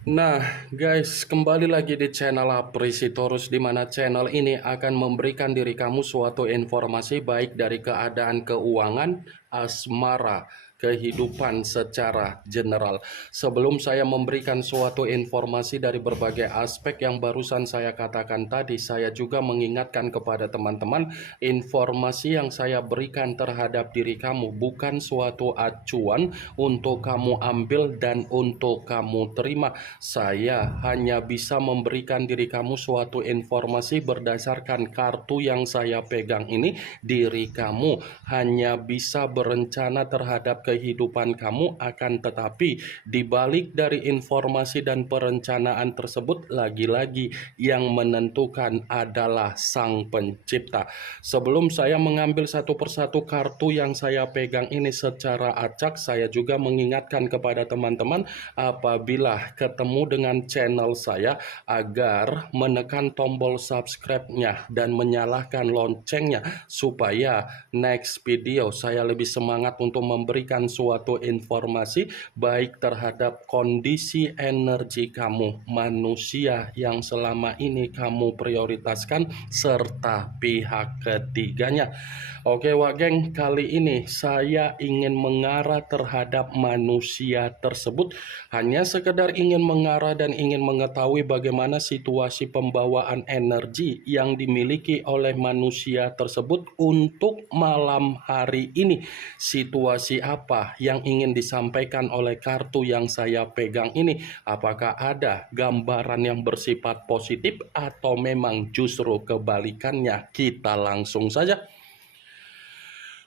Nah, guys, kembali lagi di channel Apresitorus, di mana channel ini akan memberikan diri kamu suatu informasi baik dari keadaan keuangan, asmara, kehidupan secara general. Sebelum saya memberikan suatu informasi dari berbagai aspek yang barusan saya katakan tadi, saya juga mengingatkan kepada teman-teman, informasi yang saya berikan terhadap diri kamu bukan suatu acuan untuk kamu ambil dan untuk kamu terima. Saya hanya bisa memberikan diri kamu suatu informasi berdasarkan kartu yang saya pegang ini. Diri kamu hanya bisa berencana terhadap kehidupan kamu, akan tetapi dibalik dari informasi dan perencanaan tersebut, lagi-lagi yang menentukan adalah Sang Pencipta. Sebelum saya mengambil satu persatu kartu yang saya pegang ini secara acak, saya juga mengingatkan kepada teman-teman apabila ketemu dengan channel saya agar menekan tombol subscribe-nya dan menyalakan loncengnya supaya next video saya lebih semangat untuk memberikan suatu informasi baik terhadap kondisi energi kamu, manusia yang selama ini kamu prioritaskan, serta pihak ketiganya. Oke Wak Geng, kali ini saya ingin mengarah terhadap manusia tersebut, hanya sekedar ingin mengarah dan ingin mengetahui bagaimana situasi pembawaan energi yang dimiliki oleh manusia tersebut untuk malam hari ini. Situasi apa yang ingin disampaikan oleh kartu yang saya pegang ini? Apakah ada gambaran yang bersifat positif atau memang justru kebalikannya? Kita langsung saja.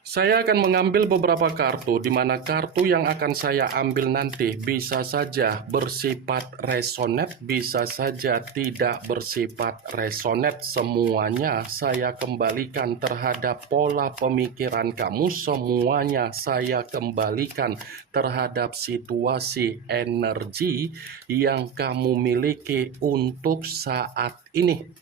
Saya akan mengambil beberapa kartu, di mana kartu yang akan saya ambil nanti bisa saja bersifat resonate, bisa saja tidak bersifat resonate. Semuanya saya kembalikan terhadap pola pemikiran kamu, semuanya saya kembalikan terhadap situasi energi yang kamu miliki untuk saat ini.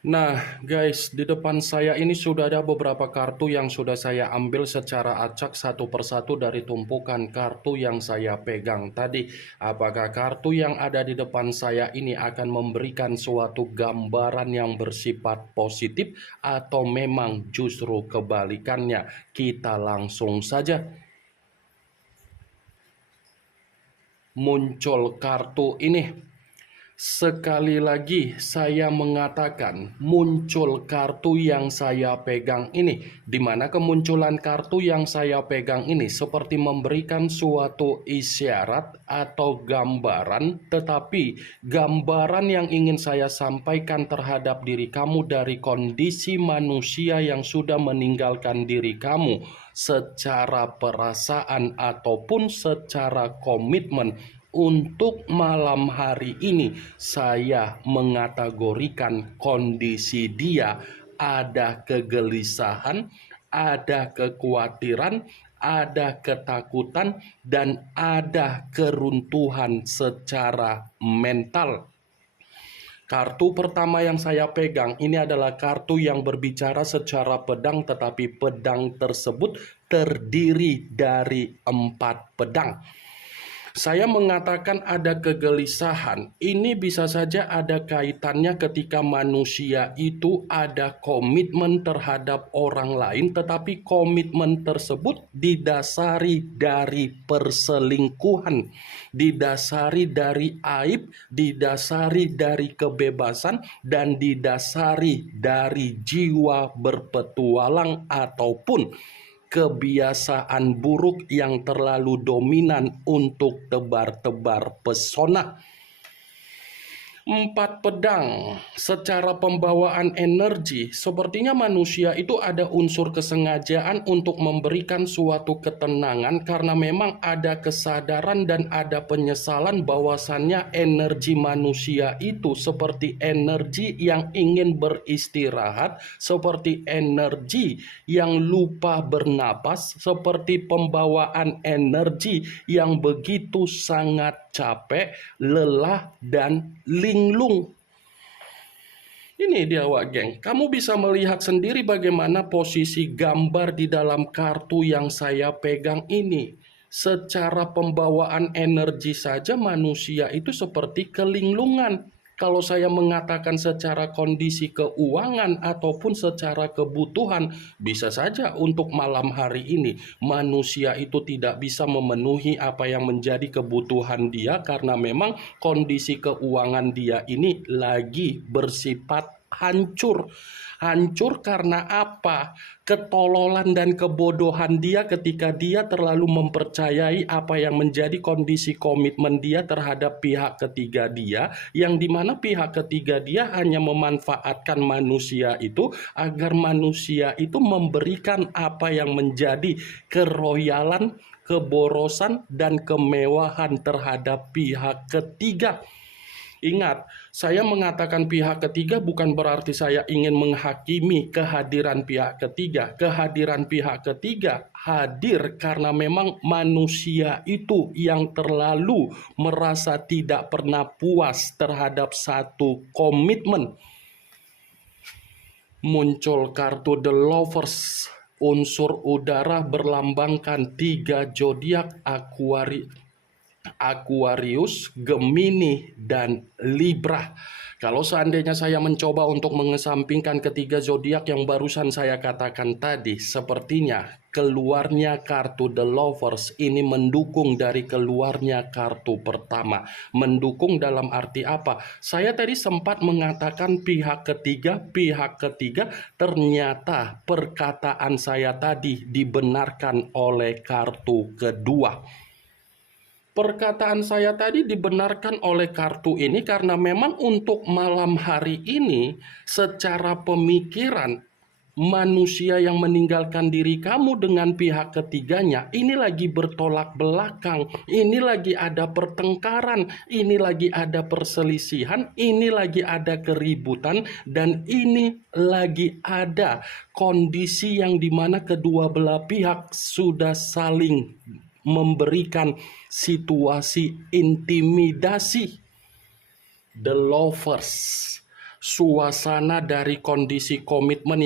Nah guys, di depan saya ini sudah ada beberapa kartu yang sudah saya ambil secara acak satu persatu dari tumpukan kartu yang saya pegang tadi. Apakah kartu yang ada di depan saya ini akan memberikan suatu gambaran yang bersifat positif atau memang justru kebalikannya? Kita langsung saja. Muncul kartu ini. Sekali lagi saya mengatakan muncul kartu yang saya pegang ini, di mana kemunculan kartu yang saya pegang ini seperti memberikan suatu isyarat atau gambaran, tetapi gambaran yang ingin saya sampaikan terhadap diri kamu dari kondisi manusia yang sudah meninggalkan diri kamu secara perasaan ataupun secara komitmen. Untuk malam hari ini saya mengategorikan kondisi dia ada kegelisahan, ada kekhawatiran, ada ketakutan, dan ada keruntuhan secara mental. Kartu pertama yang saya pegang ini adalah kartu yang berbicara secara pedang, tetapi pedang tersebut terdiri dari 4 pedang. Saya mengatakan ada kegelisahan. Ini bisa saja ada kaitannya ketika manusia itu ada komitmen terhadap orang lain, tetapi komitmen tersebut didasari dari perselingkuhan, didasari dari aib, didasari dari kebebasan, dan didasari dari jiwa berpetualang ataupun kebiasaan buruk yang terlalu dominan untuk tebar-tebar pesona. 4 pedang secara pembawaan energi, sepertinya manusia itu ada unsur kesengajaan untuk memberikan suatu ketenangan karena memang ada kesadaran dan ada penyesalan bahwasannya energi manusia itu seperti energi yang ingin beristirahat, seperti energi yang lupa bernapas, seperti pembawaan energi yang begitu sangat capek, lelah, dan linglung. Ini dia Wak Geng, kamu bisa melihat sendiri bagaimana posisi gambar di dalam kartu yang saya pegang ini. Secara pembawaan energi saja manusia itu seperti kelinglungan. Kalau saya mengatakan secara kondisi keuangan ataupun secara kebutuhan, bisa saja untuk malam hari ini manusia itu tidak bisa memenuhi apa yang menjadi kebutuhan dia karena memang kondisi keuangan dia ini lagi bersifat hancur. Hancur karena apa? Ketololan dan kebodohan dia ketika dia terlalu mempercayai apa yang menjadi kondisi komitmen dia terhadap pihak ketiga dia, yang dimana pihak ketiga dia hanya memanfaatkan manusia itu agar manusia itu memberikan apa yang menjadi keroyalan, keborosan, dan kemewahan terhadap pihak ketiga. Ingat, saya mengatakan pihak ketiga bukan berarti saya ingin menghakimi kehadiran pihak ketiga. Kehadiran pihak ketiga hadir karena memang manusia itu yang terlalu merasa tidak pernah puas terhadap satu komitmen. Muncul kartu The Lovers, unsur udara berlambangkan 3 zodiak Aquarius, Gemini, dan Libra. Kalau seandainya saya mencoba untuk mengesampingkan ketiga zodiak yang barusan saya katakan tadi, sepertinya keluarnya kartu The Lovers ini mendukung dari keluarnya kartu pertama. Mendukung dalam arti apa? Saya tadi sempat mengatakan pihak ketiga, ternyata perkataan saya tadi dibenarkan oleh kartu kedua. Perkataan saya tadi dibenarkan oleh kartu ini karena memang untuk malam hari ini secara pemikiran manusia yang meninggalkan diri kamu dengan pihak ketiganya ini lagi bertolak belakang, ini lagi ada pertengkaran, ini lagi ada perselisihan, ini lagi ada keributan, dan ini lagi ada kondisi yang dimana kedua belah pihak sudah saling memberikan situasi intimidasi. The Lovers, suasana dari kondisi komitmen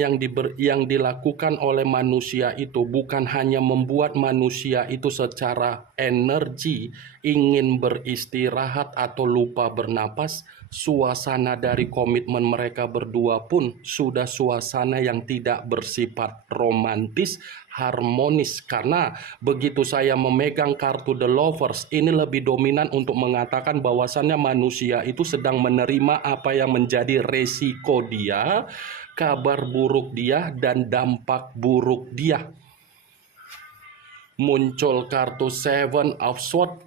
yang dilakukan oleh manusia itu bukan hanya membuat manusia itu secara energi ingin beristirahat atau lupa bernapas. Suasana dari komitmen mereka berdua pun sudah suasana yang tidak bersifat romantis, harmonis, karena begitu saya memegang kartu The Lovers ini lebih dominan untuk mengatakan bahwasannya manusia itu sedang menerima apa yang menjadi resiko dia, kabar buruk dia, dan dampak buruk dia. Muncul kartu Seven of Swords,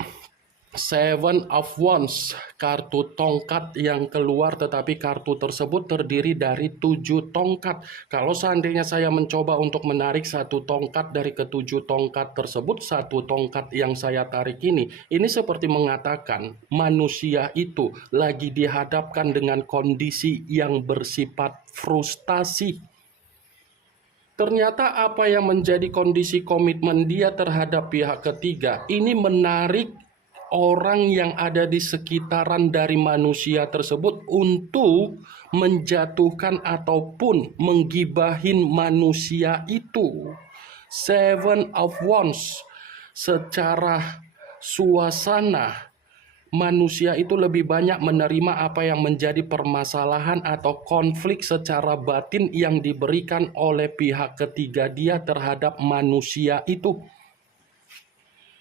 Seven of Wands, kartu tongkat yang keluar, tetapi kartu tersebut terdiri dari 7 tongkat. Kalau seandainya saya mencoba untuk menarik 1 tongkat dari ke-7 tongkat tersebut, 1 tongkat yang saya tarik ini seperti mengatakan manusia itu lagi dihadapkan dengan kondisi yang bersifat frustasi. Ternyata apa yang menjadi kondisi komitmen dia terhadap pihak ketiga ini menarik orang yang ada di sekitaran dari manusia tersebut untuk menjatuhkan ataupun menggibahin manusia itu. Seven of Wands secara suasana manusia itu lebih banyak menerima apa yang menjadi permasalahan atau konflik secara batin yang diberikan oleh pihak ketiga dia terhadap manusia itu.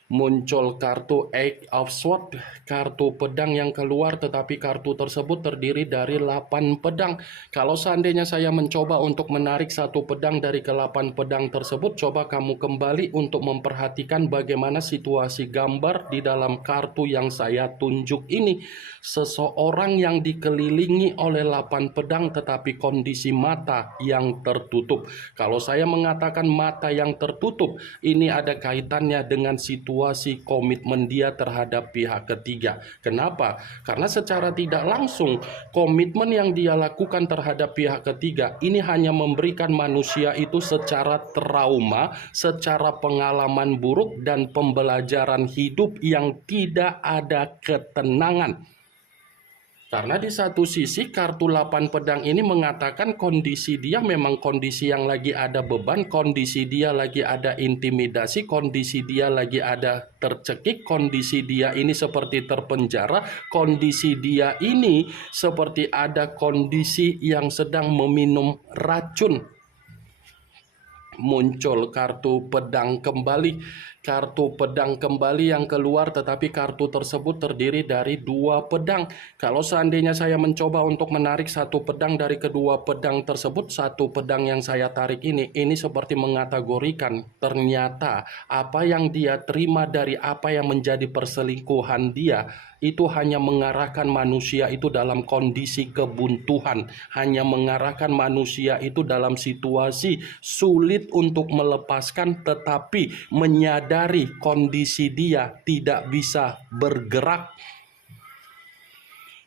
Muncul kartu Eight of Swords, kartu pedang yang keluar, tetapi kartu tersebut terdiri dari 8 pedang. Kalau seandainya saya mencoba untuk menarik satu pedang dari ke-8 pedang tersebut, coba kamu kembali untuk memperhatikan bagaimana situasi gambar di dalam kartu yang saya tunjuk ini. Seseorang yang dikelilingi oleh 8 pedang tetapi kondisi mata yang tertutup. Kalau saya mengatakan mata yang tertutup, ini ada kaitannya dengan situasi komitmen dia terhadap pihak ketiga. Kenapa? Karena secara tidak langsung komitmen yang dia lakukan terhadap pihak ketiga ini hanya memberikan manusia itu secara trauma, secara pengalaman buruk dan pembelajaran hidup yang tidak ada ketenangan. Karena di satu sisi kartu 8 pedang ini mengatakan kondisi dia memang kondisi yang lagi ada beban, kondisi dia lagi ada intimidasi, kondisi dia lagi ada tercekik, kondisi dia ini seperti terpenjara, kondisi dia ini seperti ada kondisi yang sedang meminum racun. Muncul kartu pedang kembali, kartu pedang kembali yang keluar, tetapi kartu tersebut terdiri dari 2 pedang. Kalau seandainya saya mencoba untuk menarik satu pedang dari kedua pedang tersebut, satu pedang yang saya tarik ini seperti mengategorikan ternyata apa yang dia terima dari apa yang menjadi perselingkuhan dia itu hanya mengarahkan manusia itu dalam kondisi kebuntuan, hanya mengarahkan manusia itu dalam situasi sulit untuk melepaskan, tetapi menyadari kondisi dia tidak bisa bergerak.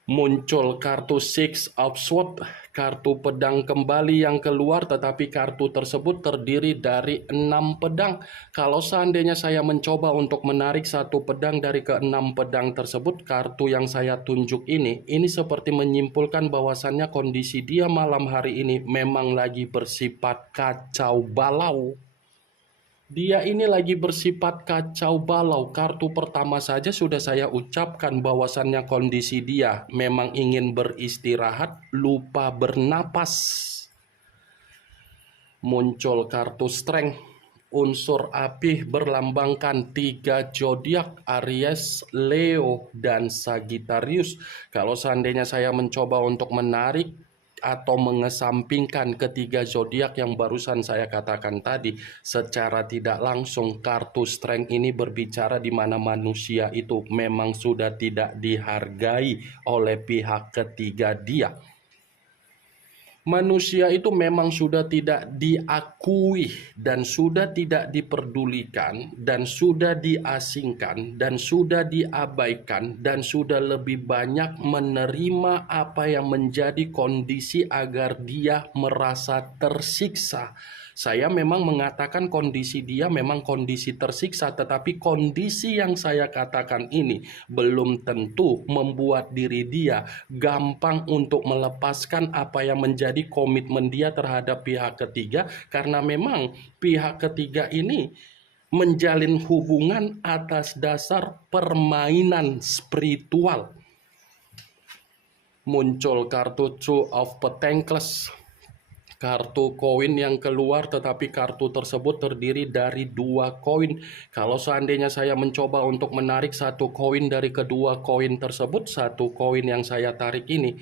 Muncul kartu Six of Swords, kartu pedang kembali yang keluar, tetapi kartu tersebut terdiri dari 6 pedang. Kalau seandainya saya mencoba untuk menarik satu pedang dari ke-6 pedang tersebut, kartu yang saya tunjuk ini seperti menyimpulkan bahwasannya kondisi dia malam hari ini memang lagi bersifat kacau balau. Dia ini lagi bersifat kacau balau. Kartu pertama saja sudah saya ucapkan bahwasannya kondisi dia memang ingin beristirahat, lupa bernapas. Muncul kartu Strength. Unsur api berlambangkan 3 zodiak, Aries, Leo, dan Sagittarius. Kalau seandainya saya mencoba untuk menarik atau mengesampingkan ketiga zodiak yang barusan saya katakan tadi, secara tidak langsung kartu Strength ini berbicara di mana manusia itu memang sudah tidak dihargai oleh pihak ketiga dia. Manusia itu memang sudah tidak diakui dan sudah tidak diperdulikan dan sudah diasingkan dan sudah diabaikan dan sudah lebih banyak menerima apa yang menjadi kondisi agar dia merasa tersiksa. Saya memang mengatakan kondisi dia memang kondisi tersiksa, tetapi kondisi yang saya katakan ini belum tentu membuat diri dia gampang untuk melepaskan apa yang menjadi komitmen dia terhadap pihak ketiga, karena memang pihak ketiga ini menjalin hubungan atas dasar permainan spiritual. Muncul kartu Two of Pentacles, kartu koin yang keluar, tetapi kartu tersebut terdiri dari 2 koin. Kalau seandainya saya mencoba untuk menarik satu koin dari kedua koin tersebut, satu koin yang saya tarik ini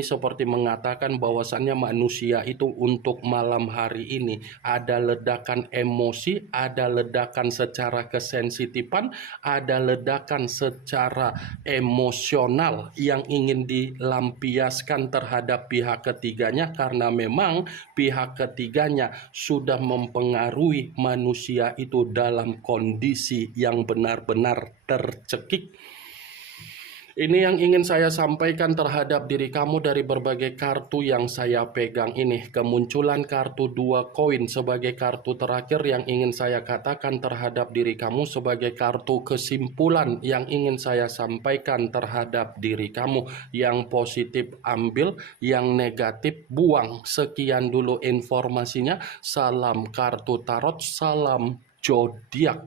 seperti mengatakan bahwasannya manusia itu untuk malam hari ini ada ledakan emosi, ada ledakan secara kesensitifan, ada ledakan secara emosional yang ingin dilampiaskan terhadap pihak ketiganya, karena memang pihak ketiganya sudah mempengaruhi manusia itu dalam kondisi yang benar-benar tercekik. Ini yang ingin saya sampaikan terhadap diri kamu dari berbagai kartu yang saya pegang ini. Kemunculan kartu 2 koin sebagai kartu terakhir yang ingin saya katakan terhadap diri kamu, sebagai kartu kesimpulan yang ingin saya sampaikan terhadap diri kamu. Yang positif ambil, yang negatif buang. Sekian dulu informasinya. Salam kartu tarot, salam zodiak.